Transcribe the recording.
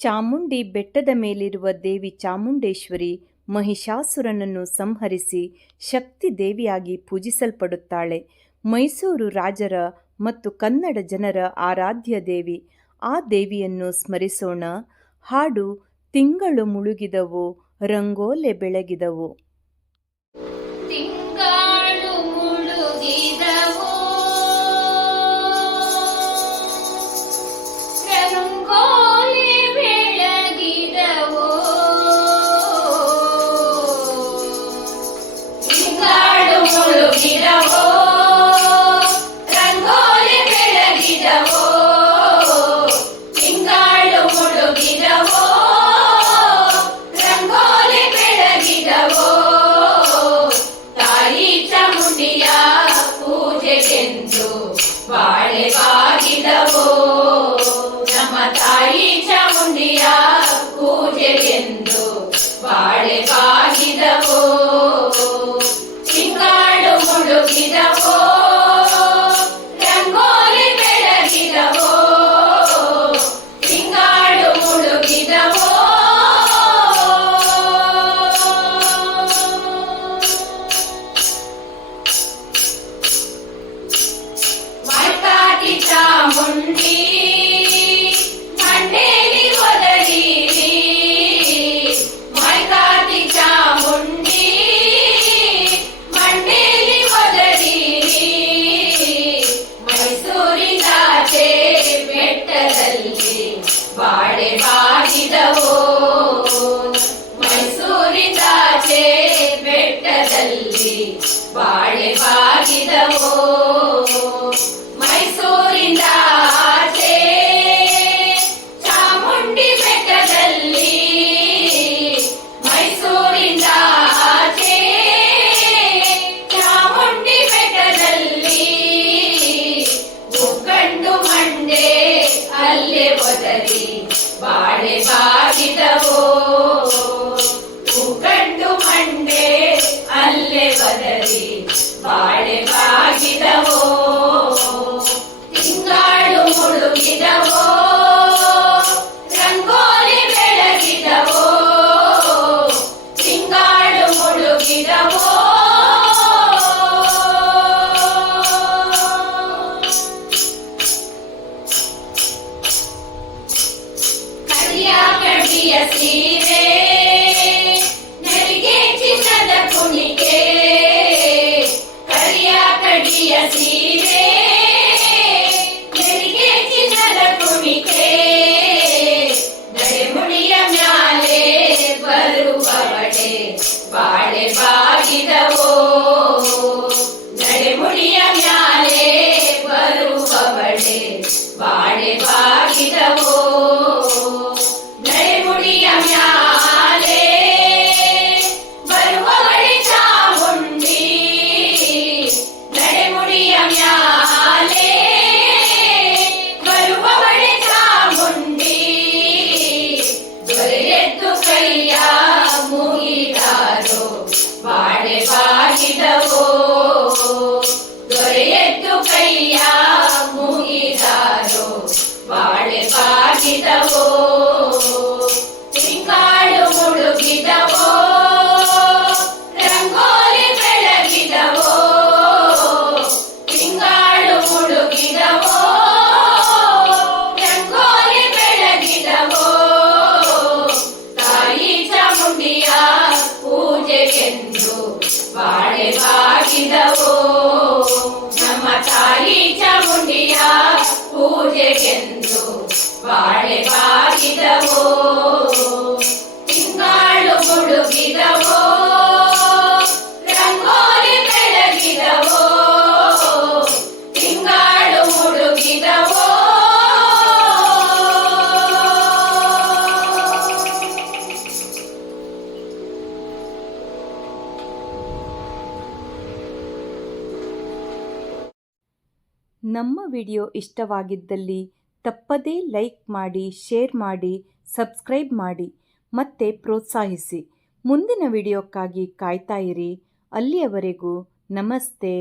ಚಾಮುಂಡಿ ಬೆಟ್ಟದ ಮೇಲಿರುವ ದೇವಿ ಚಾಮುಂಡೇಶ್ವರಿ ಮಹಿಷಾಸುರನನ್ನು ಸಂಹರಿಸಿ ಶಕ್ತಿ ದೇವಿಯಾಗಿ ಪೂಜಿಸಲ್ಪಡುತ್ತಾಳೆ. ಮೈಸೂರು ರಾಜರ ಮತ್ತು ಕನ್ನಡ ಜನರ ಆರಾಧ್ಯ ದೇವಿ. ಆ ದೇವಿಯನ್ನು ಸ್ಮರಿಸೋಣ. ಹಾಡು: ತಿಂಗಳು ಮುಳುಗಿದವೋ ರಂಗೋಲೆ ಬೆಳಗಿದವೋ. ತಿಂಗಳು ಮುಳುಗಿದವೋ ರಂಗೋಲಿ ಬೆಳಗಿದವೋ. ತಿಂಗಳು ಮುಳುಗಿದವೋ ರಂಗೋಲಿ ಬೆಳಗಿದವೋ. ತಿಂಗಳು ಮುಳುಗಿದವೋ ರಂಗೋಲಿ ಬೆಳಗಿದವೋ. ತಾಯಿ ಚಾಮುಂಡಿಯ ಪೂಜೆಗೆಂದು ಬಾಳೆ ಬಾಗಿದವೋ. ನಮ್ಮ ತಾಯಿ ಚಾಮುಂಡಿಯ ಪೂಜೆಗೆಂದು ಬಾಳೆ ಬಾಗಿದವೋ. ತಿಂಗಳು ಮುಳುಗಿದವೋ ರಂಗೋಲಿ ಬೆಳಗಿದವೋ. ತಿಂಗಳು ಮುಳುಗಿದವೋ. ಮೈಕಾಟಿ ಚಾಮುಂಡಿ ಮಂಡೇಲಿ ಒದಗಿರಿ. ಮೈಕಾಟಿ ಚಾಮುಂಡಿ ಮಂಡೇಲಿ ಒದಗಿರಿ. ಮೈಸೂರಿನಾಚೆ ಬೆಟ್ಟದಲ್ಲಿ ಬಾಳೆ ಬಾಗಿದವೋ. ಮೈಸೂರಿನಾಚೆ ಬೆಟ್ಟದಲ್ಲಿ ಬಾಳೆ ಬಾಗಿದವೋ. ಮೈಸೂರಿಂದ ಆಚೆ ಚಾಮುಂಡಿ ಬೆಟ್ಟದಲ್ಲಿ. ಮೈಸೂರಿಂದ ಆಚೆ ಚಾಮುಂಡಿ ಬೆಟ್ಟದಲ್ಲಿ. ಮುಕ್ಕಂಡು ಮಂಡೆ ಅಲ್ಲೇ ಒದರಿ ಬಾಳೆ ಬಾಗಿದವೋ. ಮುಕ್ಕಂಡು ಮಂಡೆ ಅಲ್ಲೇ ಒದರಿ ಬಾಳೆ ಬಾಗಿದವೋ. ತಿಂಗಳು ಮುಳುಗಿದವೋ ರಂಗೋಲಿ ಬೆಳಗಿದವೋ. ತಿಂಗಳು ಮುಳುಗಿದವೋ. ಕರಿಯ ಕಡಿಯ ಸೀರೆ ನೆರಿಗೆ ಚಿನ್ನದ ಕುಣಿಕೆ. ಕರಿಯ ಕಡಿಯ ಸೀರೆ ನೆರಿಗೆ ಚಿನ್ನದ ಕುಣಿಕೆ. ನಡೆಮುಡಿಯ ಮ್ಯಾಲೆ ಬರುವವಳೆ ಬಾಳೆ ಬಾಗಿದವೋ. ನಡೆಮುಡಿಯ ಮ್ಯಾಲೆ ಬರುವವಳೆ ಬಾಳೆ ಬಾಗಿದವೋ. ನಡೆಮುಡಿಯ ಮ್ಯಾಲೆ ಬರುವವಳೆ ಚಾಮುಂಡಿ. ನಡೆಮುಡಿಯ ಮ್ಯಾಲೆ ಬರುವವಳೆ ಚಾಮುಂಡಿ. ದೊರೆಯದ್ದು ಕೈಯ ಮುಗಿದಾರೋ ಬಾಳೆ ಬಾಗಿದವೋ. ದೊರೆಯದ್ದು ಕೈಯ ಮುಗಿದಾರೋ ಬಾಳೆ ಬಾಗಿದವೋ. ತಿಂಗಳು ಮುಳುಗಿದವೋ ರಂಗೋಲಿ ಬೆಳಗಿದವೋ. ತಿಂಗಳು ಮುಳುಗಿದವೋ ರಂಗೋಲಿ ಬೆಳಗಿದವೋ. ತಾಯಿ ಚಾಮುಂಡಿಯ ಪೂಜೆಗೆಂದು ಬಾಳೆ ಬಾಗಿದವೋ. ನಮ್ಮ ತಾಯಿ ಚಾಮುಂಡಿಯ ಪೂಜೆಗೆಂದು ಬಾಳೆ ಬಾಗಿದವೋ. ತಿಂಗಳು ಮುಳುಗಿದವೋ ರಂಗೋಲಿ ಬೆಳಗಿದವೋ. ತಿಂಗಳು ಮುಳುಗಿದವೋ. ನಮ್ಮ ವಿಡಿಯೋ ಇಷ್ಟವಾಗಿದ್ದಲ್ಲಿ ತಪ್ಪದೇ ಲೈಕ್ ಮಾಡಿ, ಶೇರ್ ಮಾಡಿ, ಸಬ್ಸ್ಕ್ರೈಬ್ ಮಾಡಿ ಮತ್ತು ಪ್ರೋತ್ಸಾಹಿಸಿ. ಮುಂದಿನ ವಿಡಿಯೋಕ್ಕಾಗಿ ಕಾಯ್ತಾ ಇರಿ. ಅಲ್ಲಿಯವರೆಗೂ ನಮಸ್ತೆ.